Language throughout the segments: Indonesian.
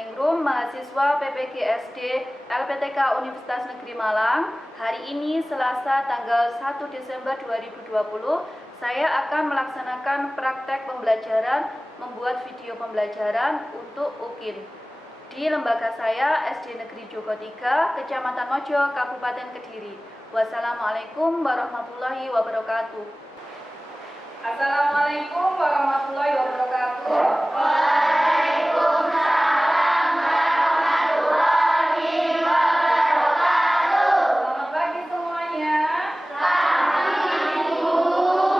Ningrum, mahasiswa PPG SD LPTK Universitas Negeri Malang. Hari ini Selasa tanggal 1 Desember 2020, saya akan melaksanakan praktek pembelajaran membuat video pembelajaran untuk UKIN di lembaga saya SD Negeri Joko 3, Kecamatan Mojo, Kabupaten Kediri. Wassalamualaikum warahmatullahi wabarakatuh. Assalamualaikum warahmatullahi wabarakatuh. Waalaikumsalam warahmatullahi wabarakatuh. Selamat pagi semuanya. Selamat Minggu.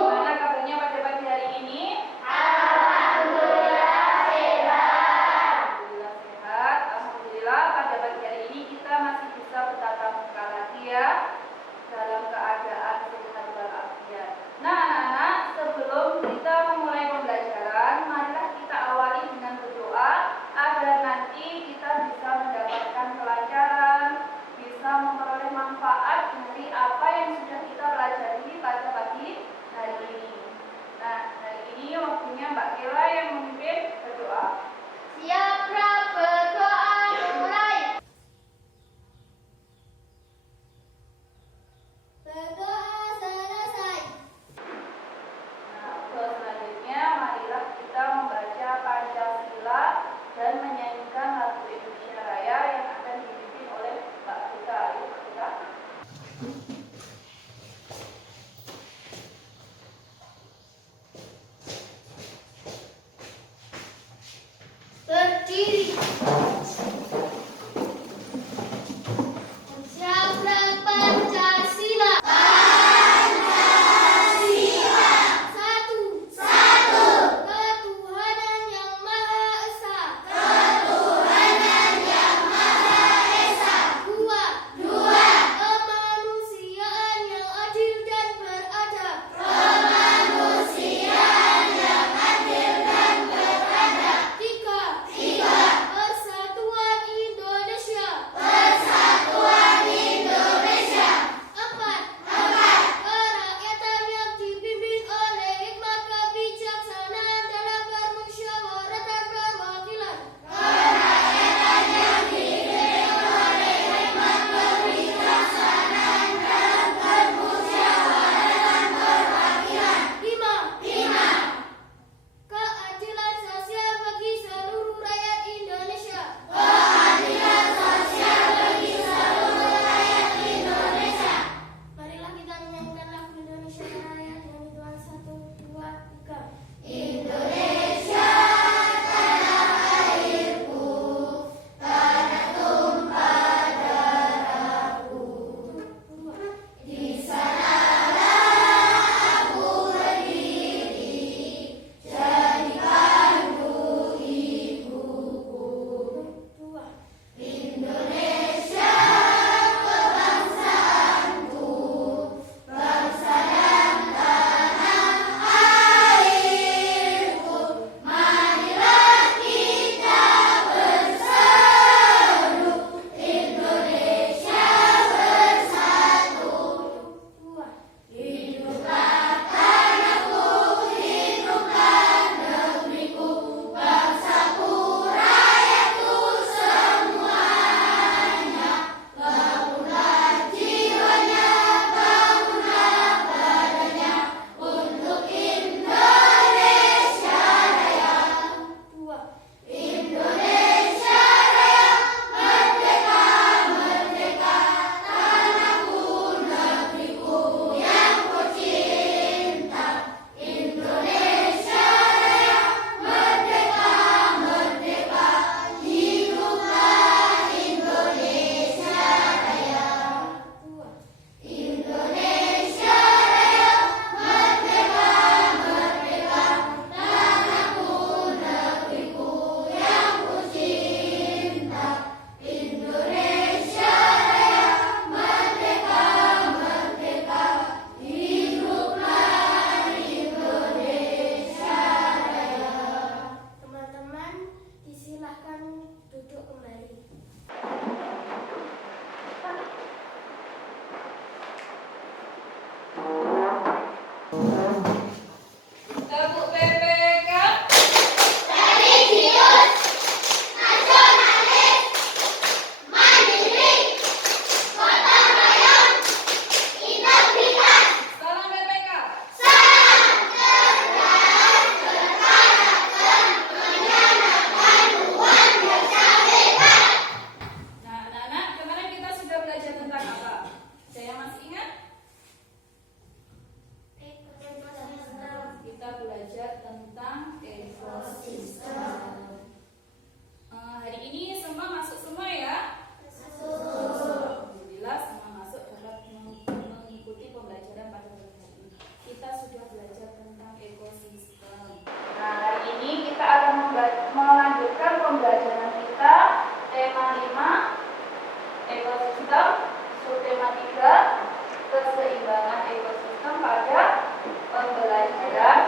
Gimana kabarnya pada pagi hari ini? Alhamdulillah sehat. Alhamdulillah sehat. Alhamdulillah pada pagi hari ini kita masih bisa bertatap muka lagi ya, dalam keadaan sehat walafiat. Nah, anak-anak, sebelum kita memulai pembelajaran, marilah kita awali dengan berdoa. ekosistem, subtematika keseimbangan ekosistem pada pembelajaran.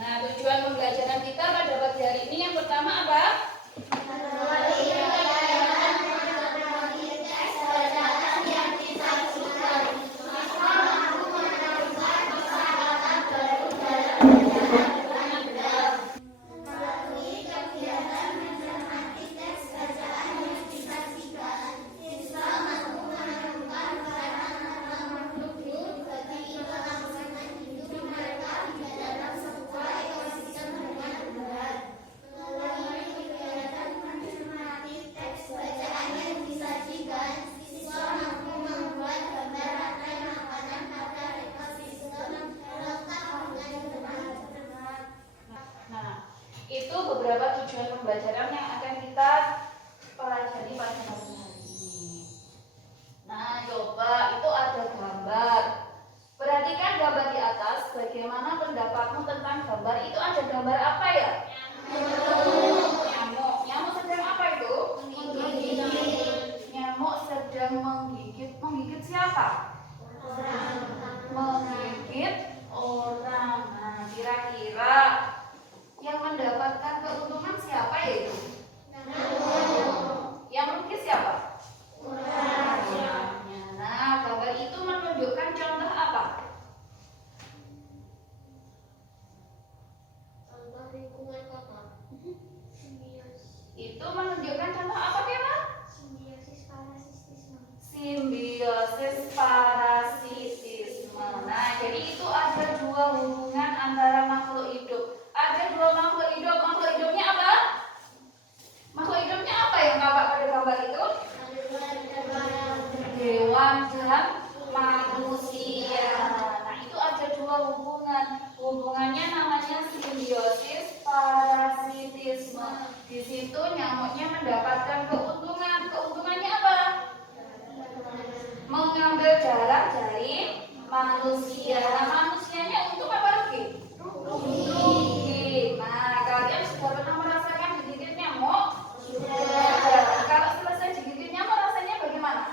Nah, tujuan pembelajaran kita pada pagi hari ini yang pertama apa? Itu beberapa tujuan pembelajaran yang akan kita pelajari pada hari ini. Nah, coba itu ada gambar. Perhatikan gambar di atas. Bagaimana pendapatmu tentang gambar? Itu ada gambar apa ya? Nyamuk. Nyamuk sedang apa itu? Nyamuk sedang menggigit. Menggigit siapa? Menggigit orang. Nah, kira-kira yang mendapatkan keuntungan siapa ya itu? Yang rugi siapa? Nah, gambar itu menunjukkan contoh apa? Contoh lingkungan kotor. Itu menunjukkan contoh apa Kira? Simbiosis parasitisme. Simbiosis parasitisme. Nah, jadi itu ada dua hubungan antara makhluk hidup. Ada dua makhluk hidup. Makhluk hidupnya apa? Makhluk hidupnya apa yang tampak pada gambar itu? Hewan dan manusia. Nah, itu ada dua hubungan. Hubungannya namanya simbiosis parasitisme. Di situ nyamuknya mendapatkan keuntungan. Keuntungannya apa? Mengambil darah dari manusia. Nah, manusianya untung apa rugi? Rugi. Nah, kalian sudah pernah merasakan digigit nyamuk? Sudah. Kalau selesai digigit nyamuk rasanya bagaimana?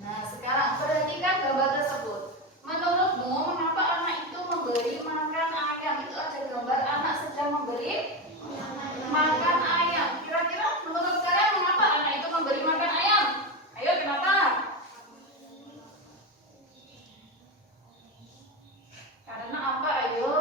Nah, sekarang perhatikan gambar tersebut. Menurutmu, mengapa anak itu memberi makan ayam? Itu ada gambar anak sedang memberi makan ayam. Kira-kira menurut kalian mengapa anak itu memberi makan ayam? Ayo, kenapa? Karena apa? Ayo.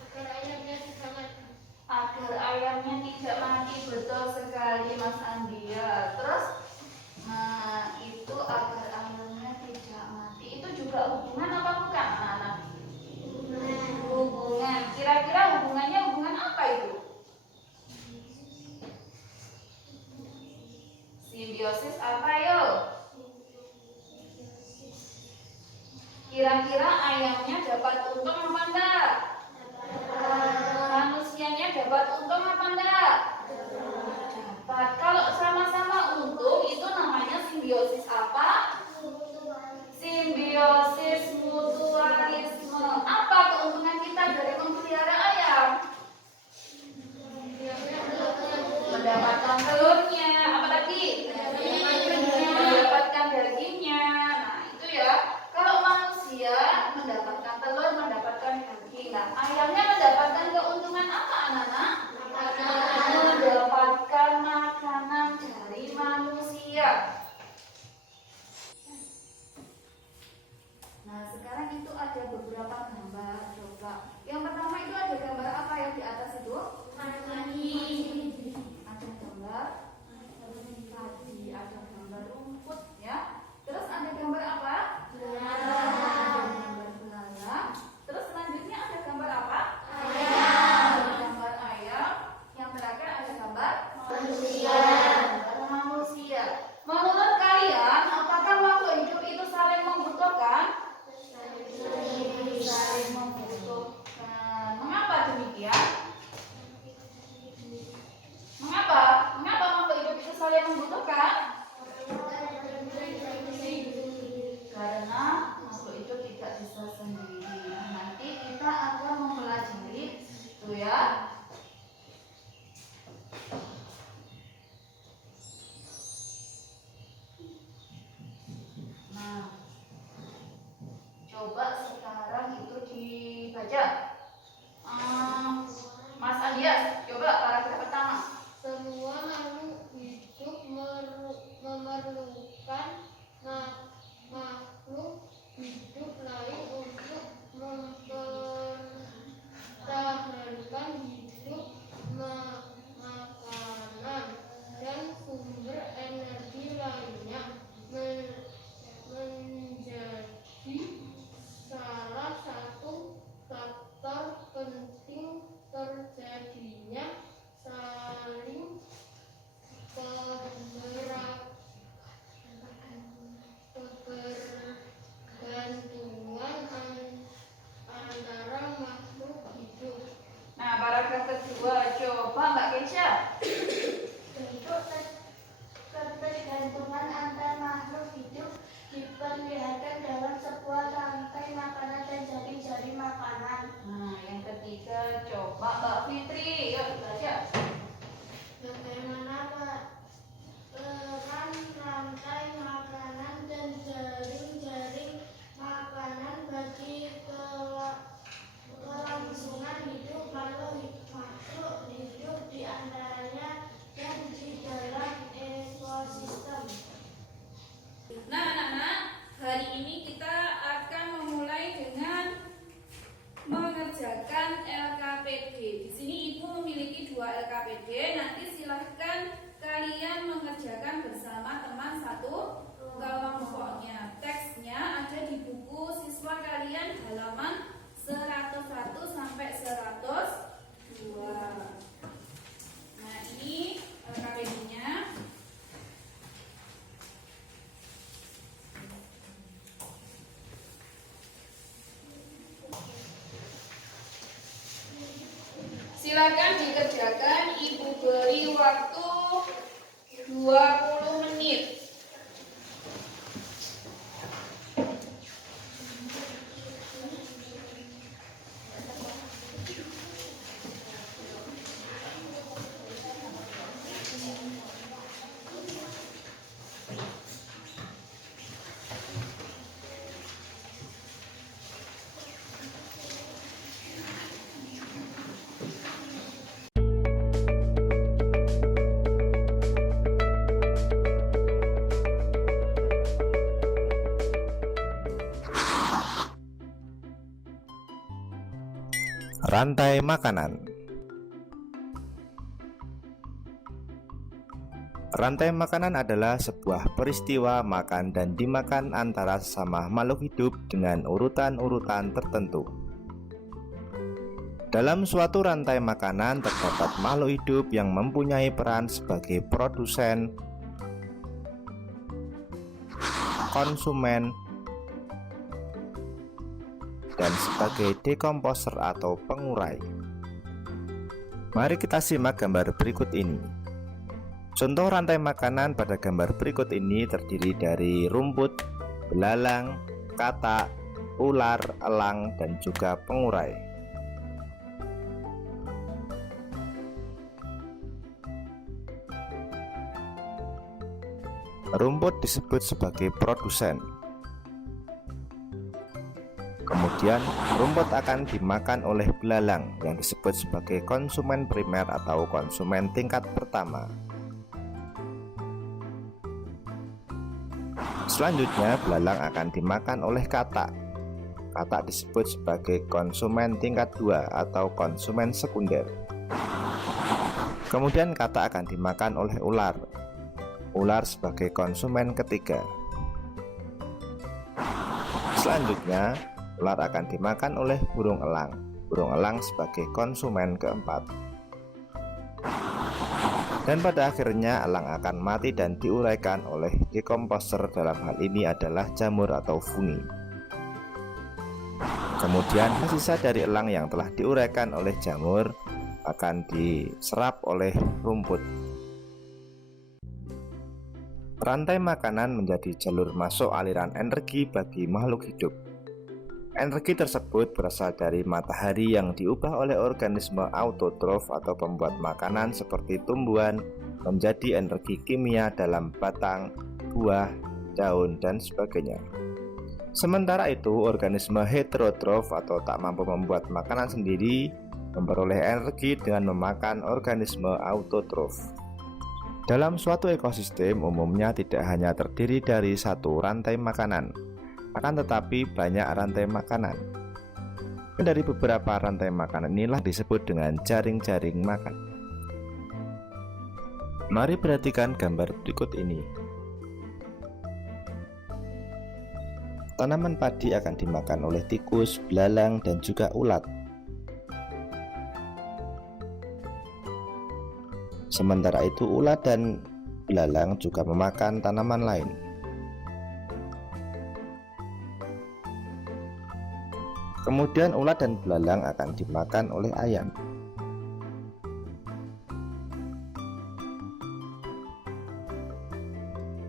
Agar ayamnya tidak mati. Agar ayamnya tidak mati. Betul sekali Mas Andia. Terus, nah itu agar ayamnya tidak mati. Itu juga hubungan apa bukan anak-anak? Hubungan. Kira-kira hubungannya hubungan apa itu? Simbiosis apa yo? Kira-kira ayamnya dapat untung apa enggak? Manusianya dapat untung apa enggak? Dapat. Kalau sama-sama untung itu namanya simbiosis apa? Simbiosis mutualisme. Apa keuntungan kita dari memelihara ayam? Mendapatkan telurnya. Apa lagi? Mendapatkan dagingnya. Nah, itu ya. Kalau manusia mendapatkan telur, mendapatkan daging. Nah, ayamnya mendapatkan keuntungan apa, anak-anak? Mendapatkan makanan dari manusia. Nah, sekarang itu ada beberapa gambar. Coba. Yang pertama itu ada gambar apa yang di atas itu? Ada gambar Nah, coba sekarang itu dibaca. Mas Andias, coba paragraf pertama. Semua makhluk hidup memerlukan makhluk hidup lain untuk mempertahankan hidup, makanan, dan sumber energi lainnya menjadi salah satu faktor penting terjadinya saling kebergantungan antara makhluk hidup. Nah, paragraf kedua, coba Mbak Keisha. Bentuk ketergantungan antar makhluk hidup diperlihatkan dalam sebuah rantai makanan dan jari-jari makanan. Nah, yang ketiga, coba Mbak Fitri, yuk dibaca. Bagaimana peran rantai makanan dan jaring-jaring makanan bagi kelangsungan hidup makhluk hidup di antaranya dan di dalam ekosistem. Nah, anak-anak, hari ini kita akan memulai dengan mengerjakan LKPD. Di sini Ibu memiliki 2 LKPD. Nanti silahkan kalian mengerjakan bersama teman satu kelompoknya. Teksnya ada di buku siswa kalian halaman 101 sampai 102. Nah, ini LKPD-nya. Silakan dikerjakan, Ibu beri waktu 20 menit. Rantai makanan. Rantai makanan adalah sebuah peristiwa makan dan dimakan antara sesama makhluk hidup dengan urutan-urutan tertentu. Dalam suatu rantai makanan terdapat makhluk hidup yang mempunyai peran sebagai produsen, konsumen, dan sebagai dekomposer atau pengurai. Mari kita simak gambar berikut ini. Contoh rantai makanan pada gambar berikut ini terdiri dari rumput, belalang, katak, ular, elang, dan juga pengurai. Rumput disebut sebagai produsen. Kemudian rumput akan dimakan oleh belalang yang disebut sebagai konsumen primer atau konsumen tingkat pertama. Selanjutnya belalang akan dimakan oleh katak. Katak disebut sebagai konsumen tingkat 2 atau konsumen sekunder. Kemudian katak akan dimakan oleh ular. Ular sebagai konsumen ketiga. Selanjutnya ular akan dimakan oleh burung elang. Burung elang sebagai konsumen keempat. Dan pada akhirnya elang akan mati dan diuraikan oleh dekomposer, dalam hal ini adalah jamur atau fungi. Kemudian sisa dari elang yang telah diuraikan oleh jamur akan diserap oleh rumput. Rantai makanan menjadi jalur masuk aliran energi bagi makhluk hidup. Energi tersebut berasal dari matahari yang diubah oleh organisme autotrof atau pembuat makanan seperti tumbuhan menjadi energi kimia dalam batang, buah, daun, dan sebagainya. Sementara itu, organisme heterotrof atau tak mampu membuat makanan sendiri memperoleh energi dengan memakan organisme autotrof. Dalam suatu ekosistem umumnya tidak hanya terdiri dari satu rantai makanan, akan tetapi banyak rantai makanan. Dari beberapa rantai makanan inilah disebut dengan jaring-jaring makan. Mari perhatikan gambar berikut ini. Tanaman padi akan dimakan oleh tikus, belalang, dan juga ulat. Sementara itu, ulat dan belalang juga memakan tanaman lain. Kemudian ulat dan belalang akan dimakan oleh ayam.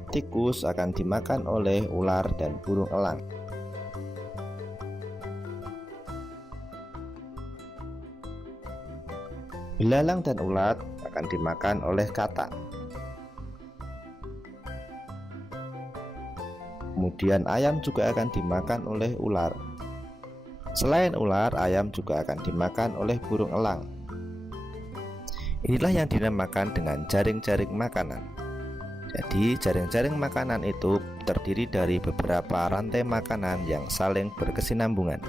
Tikus akan dimakan oleh ular dan burung elang. Belalang dan ulat akan dimakan oleh katak. Kemudian ayam juga akan dimakan oleh ular. Selain ular, ayam juga akan dimakan oleh burung elang. Inilah yang dinamakan dengan jaring-jaring makanan. Jadi, jaring-jaring makanan itu terdiri dari beberapa rantai makanan yang saling berkesinambungan.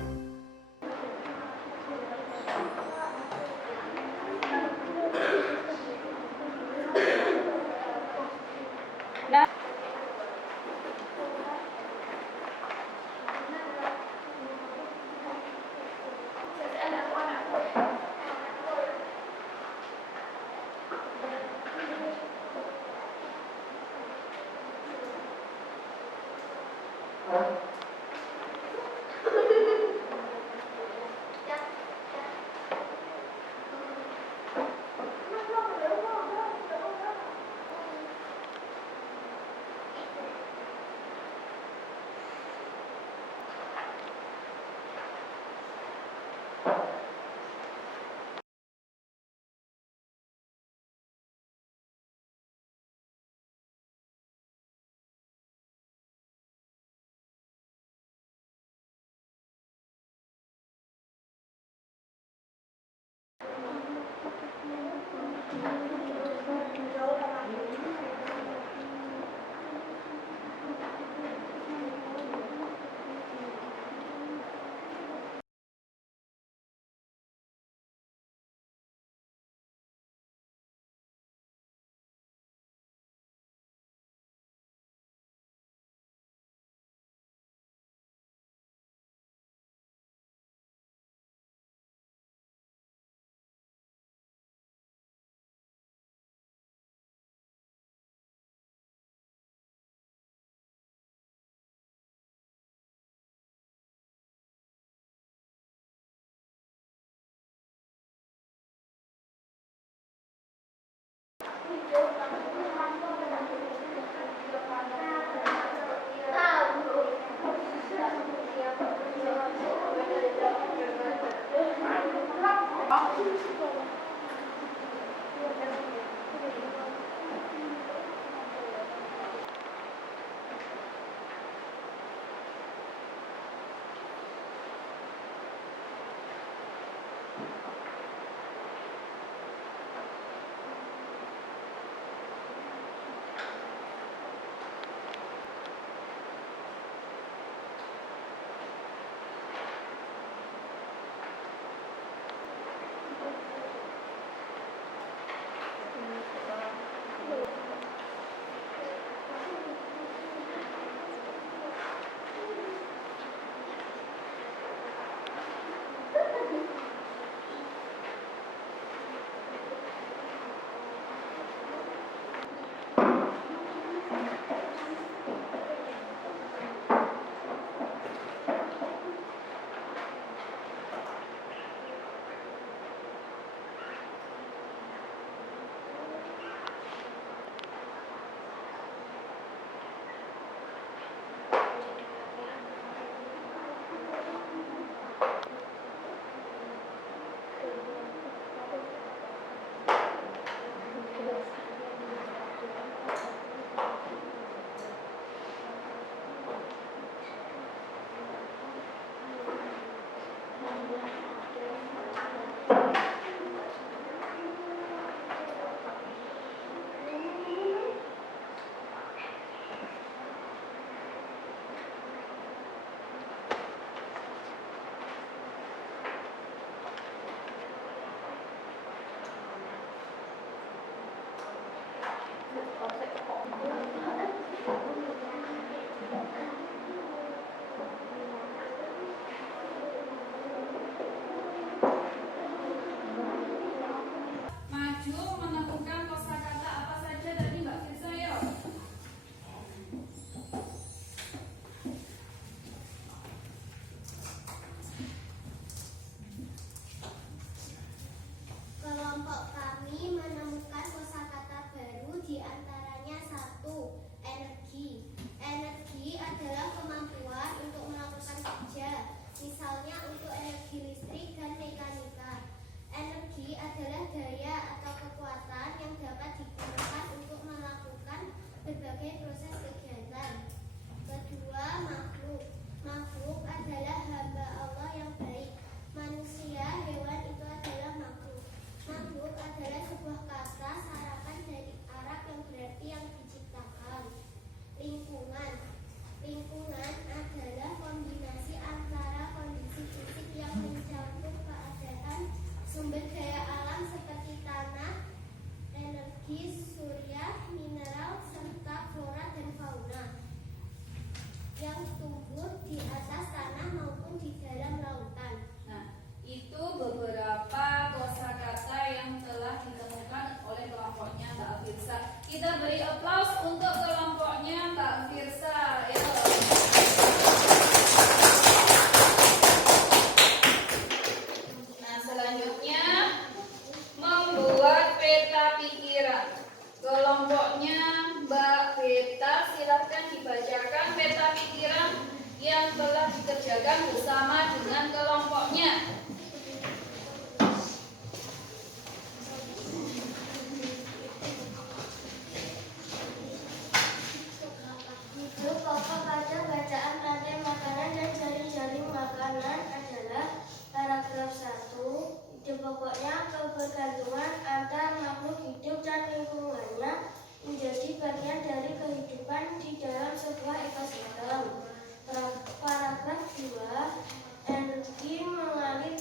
Maju menemukan kosakata apa saja tadi Mbak Firsa ya? Kelompok kami menemukan kosakata baru, di antaranya 1. Energi. Energi adalah kemampuan untuk melakukan kerja, misalnya untuk energi listrik dan mekanika. Energi adalah daya atau kekuatan yang dapat digunakan untuk melakukan berbagai proses kegiatan. Kedua, makhluk. Makhluk adalah hamba Allah yang baik. Manusia, hewan itu adalah makhluk. Makhluk adalah sebuah kata sarakan dari Arab yang berarti yang diciptakan. Lingkungan. Lingkungan adalah kombinasi antara kondisi fisik yang mencakup keadaan sumber daya alam seperti tanah, energi surya, mineral, serta flora dan fauna yang tumbuh di atas tanah maupun di dalam lautan. Nah, itu beberapa kosakata yang telah ditemukan oleh kelompoknya Mbak Firsa. Kita beri aplaus untuk kelompoknya Mbak Firsa. Ayo. Nah, selanjutnya membuat peta pikiran. Kelompoknya Mbak Beta, silakan dibacakan peta pikiran yang telah dikerjakan bersama dengan kelompoknya. Hidup pokok pada bacaan rantai makanan dan jaring-jaring makanan adalah paragraf 1. Hidup pokoknya kebergantungan antar makhluk hidup dan lingkungannya menjadi bagian dari kehidupan di dalam sebuah ekosistem. Paragraf 2. Energi mengalir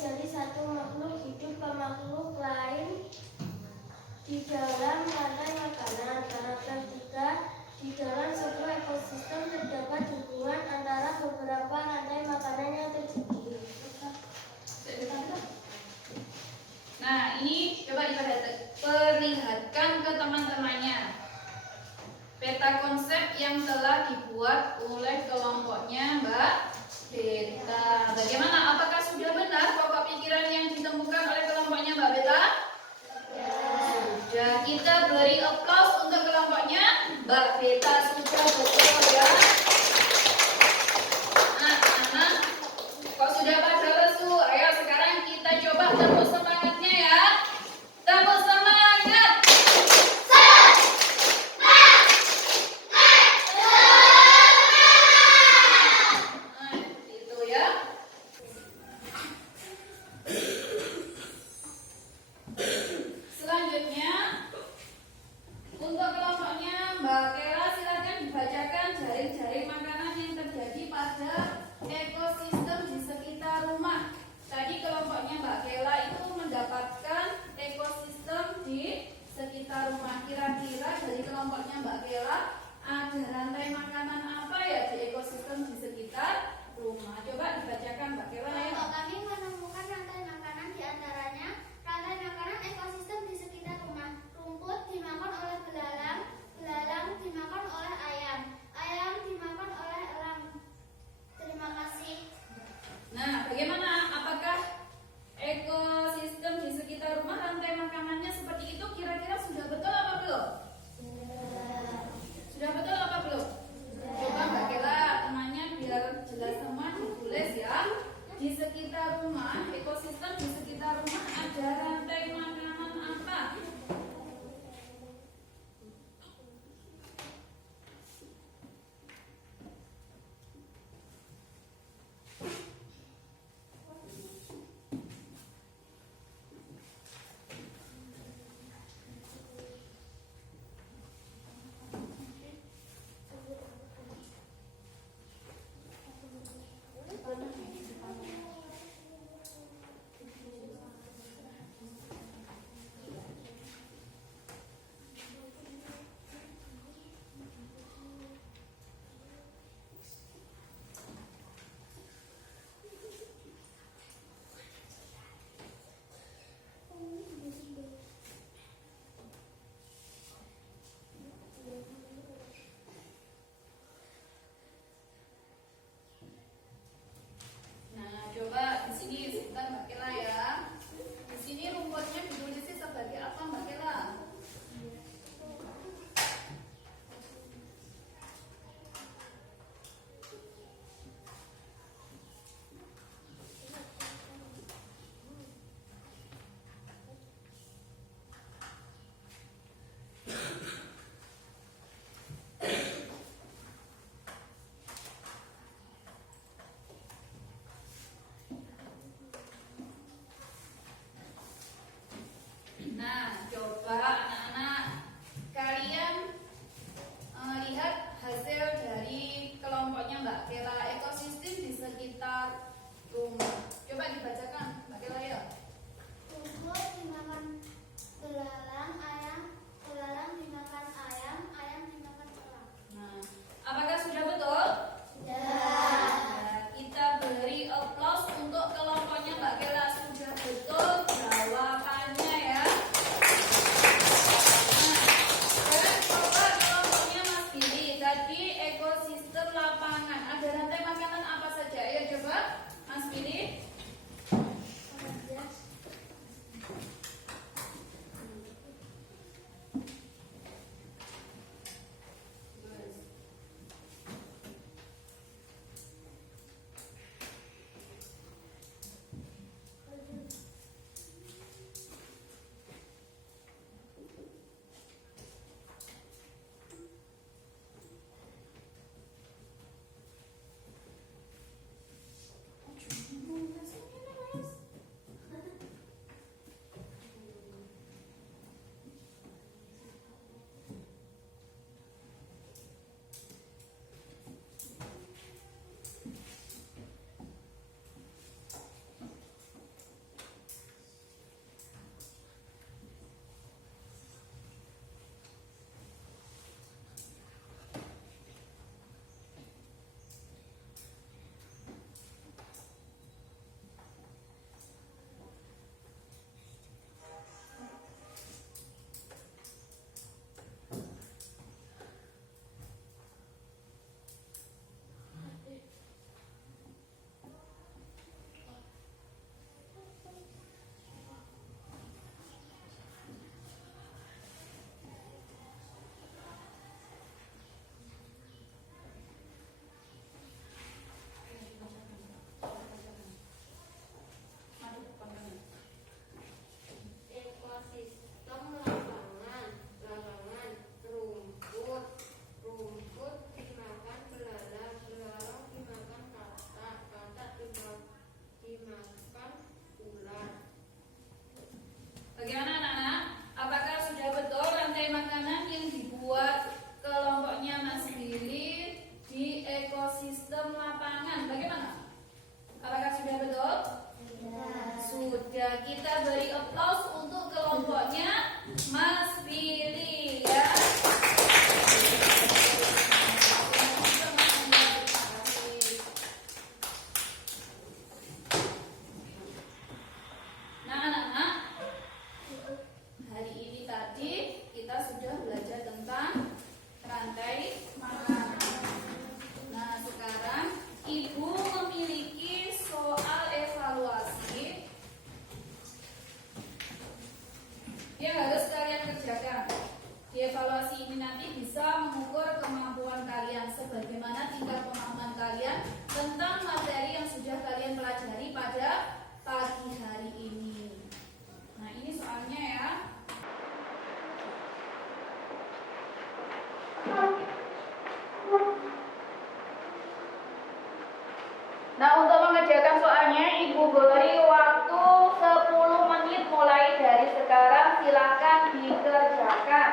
Coba dibacakan, Mbak Kela ya. Bubur dimakan belalang, belalang dimakan ayam dimakan elang. Nah, apakah sudah betul? Nah, kita beri applause untuk kelompoknya Mbak Kela, sudah betul jawabannya ya. Nah, sekarang coba kelompoknya Mas Billy. Tadi ekosistem lapangan. Ada rantai makanan apa saja? Ayo coba Mas Billy. Ekosistem lapangan, rumput dimakan belalang dimakan katak dimakan ular. Bagaimana anak-anak? Apakah sudah betul rantai makanan yang dibuat kelompoknya Mas Billy di ekosistem lapangan? Bagaimana? Apakah sudah betul? Sudah, kita beri applause untuk kelompoknya Mas Billy ya. Nah anak-anak, hari ini tadi kita sudah belajar tentang rantai makanan. Nah sekarang Ibu memiliki soal evaluasi yang harus kalian kerjakan. Di evaluasi ini nanti bisa mengukur kemampuan kalian sebagaimana tingkat pemahaman kalian tentang materi yang sudah kalian pelajari pada pagi hari ini. Nah ini soalnya ya. Nah untuk mengerjakan soalnya Ibu beri waktu 10 menit mulai dari sekarang, silakan dikerjakan.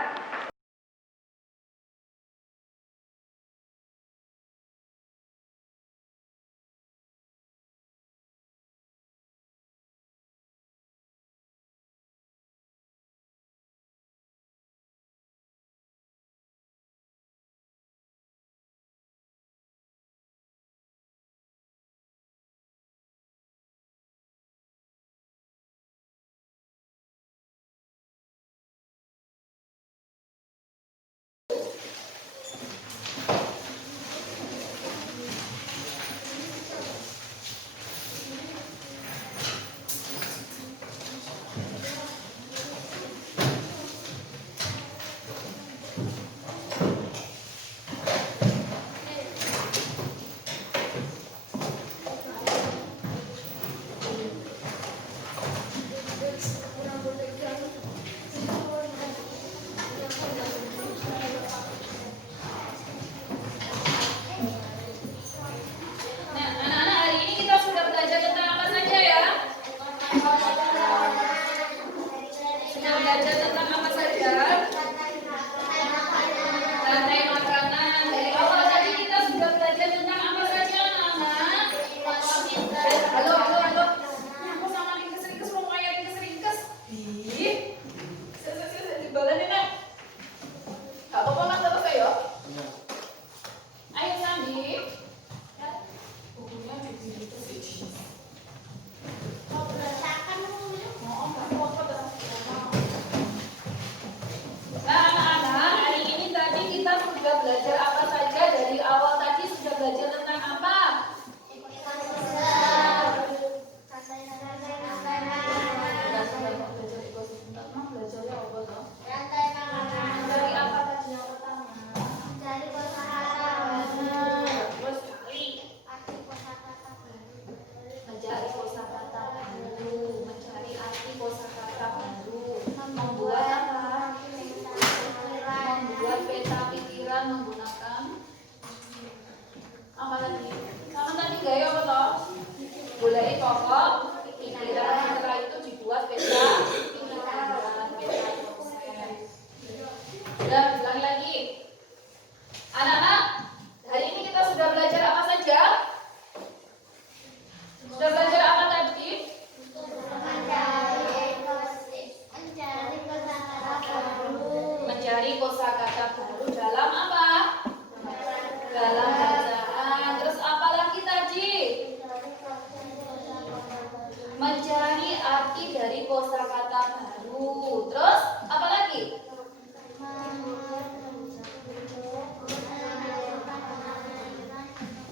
Mulai pokok pikiran, setelah itu dibuat peta pikiran, peta proses. Sudah, ulangi lagi. Anak-anak, hari ini kita sudah belajar apa saja? Sudah belajar apa tadi? Mencari kosakata baru dalam apa? Dalam bacaan. Terus apa lagi tadi? Mencari arti dari kosakata baru. Terus apa lagi?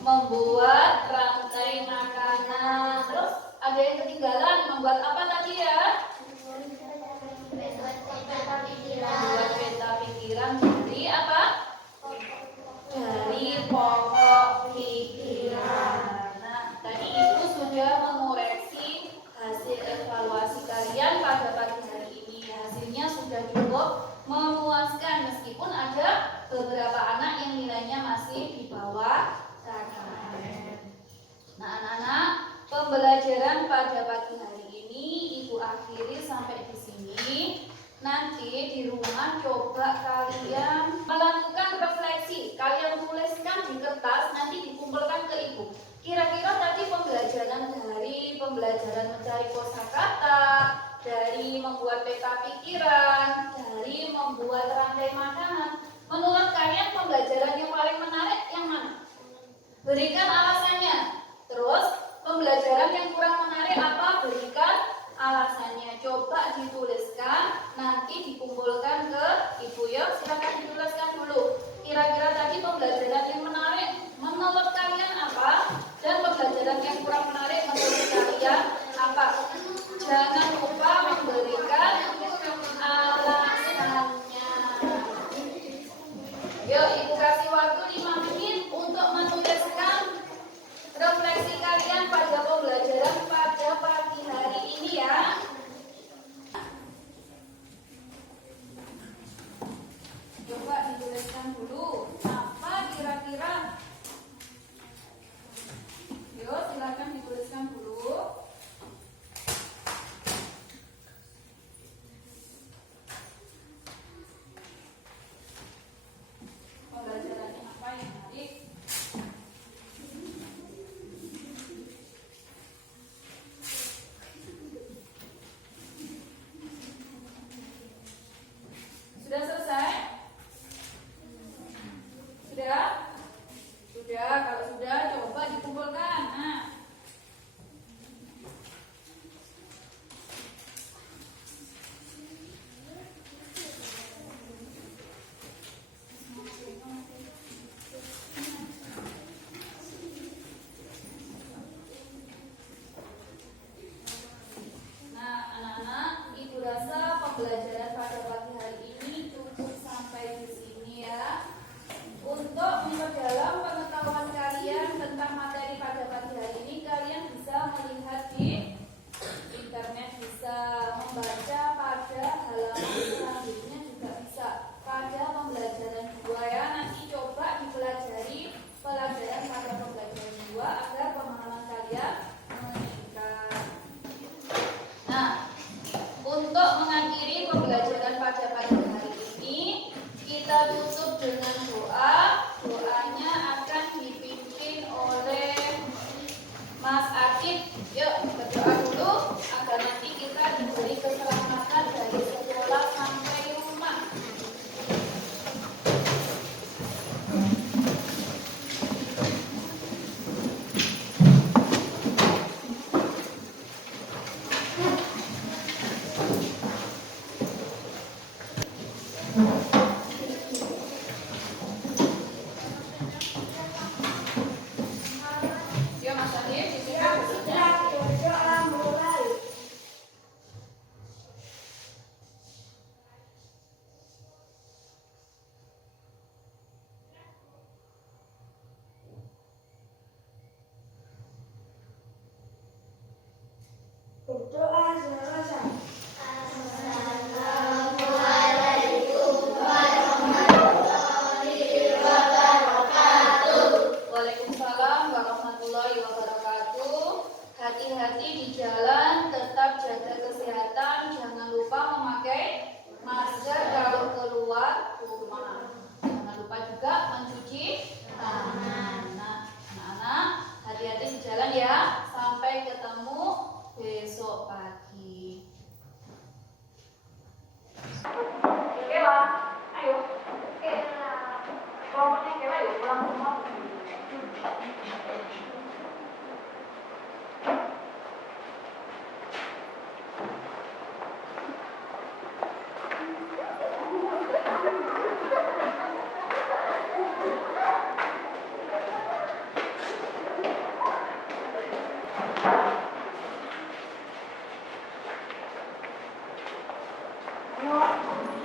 Membuat rantai makanan. Terus ada yang ketinggalan. Membuat apa tadi ya? Membuat peta pikiran dari apa? Dari pokok pikiran. Nah, tadi Ibu sudah mengoreksi hasil evaluasi kalian pada pagi hari ini. Hasilnya sudah cukup memuaskan meskipun ada beberapa anak yang nilainya masih di bawah KKM. Nah, anak-anak, pembelajaran pada pagi hari ini Ibu akhiri sampai di sini. Nanti di rumah coba kalian melakukan refleksi. Kalian tuliskan di kertas, nanti dikumpulkan ke Ibu. Kira-kira tadi pembelajaran dari pembelajaran mencari kosakata, dari membuat peta pikiran, dari membuat rantai makanan. Menurut kalian pembelajaran yang paling menarik yang mana? Berikan alasannya. Terus pembelajaran yang kurang menarik apa? Berikan alasannya. Coba dituliskan, nanti dikumpulkan ke Ibu ya. Silakan dituliskan dulu. Kira-kira tadi pembelajaran yang menarik menurut kalian apa? Dan pembelajaran yang kurang menarik menurut kalian apa? Jangan lupa memberikan alasannya. Yuk, Ibu kasih waktu 5 menit untuk menuliskan refleksi kalian pada pembelajaran pada pagi hari ini ya. Coba dituliskan dulu apa kira-kira. Yuk, silakan dituliskan dulu. Pembelajarannya apa yang menarik? Sudah selesai? Sudah? Sudah, kalau sudah coba dikumpulkan. Nah. Nah, anak-anak, Ibu rasa pembelajaran pada pagi hari ini cukup sampai di sini ya. Untuk memperdalam pengetahuan kalian tentang materi pada pagi hari ini, kalian bisa melihat di internet, bisa membaca pada halaman selanjutnya juga bisa. Pada pembelajaran 2 ya, nanti coba dipelajari pelajaran pada pembelajaran 2 agar pemahaman kalian meningkat. Nah, untuk mengakhiri pembelajaran pada pagi hari ini, kita tutup dengan doa. Doanya akan dipimpin oleh Mas Akif. Yuk, berdoa dulu agar nanti kita diberi keselamatan dari sekolah sampai rumah. Yuk, Mas Akif, disiapkan. Berdoa selesai. Waalaikumsalam warahmatullahi wabarakatuh. Hati Tengok.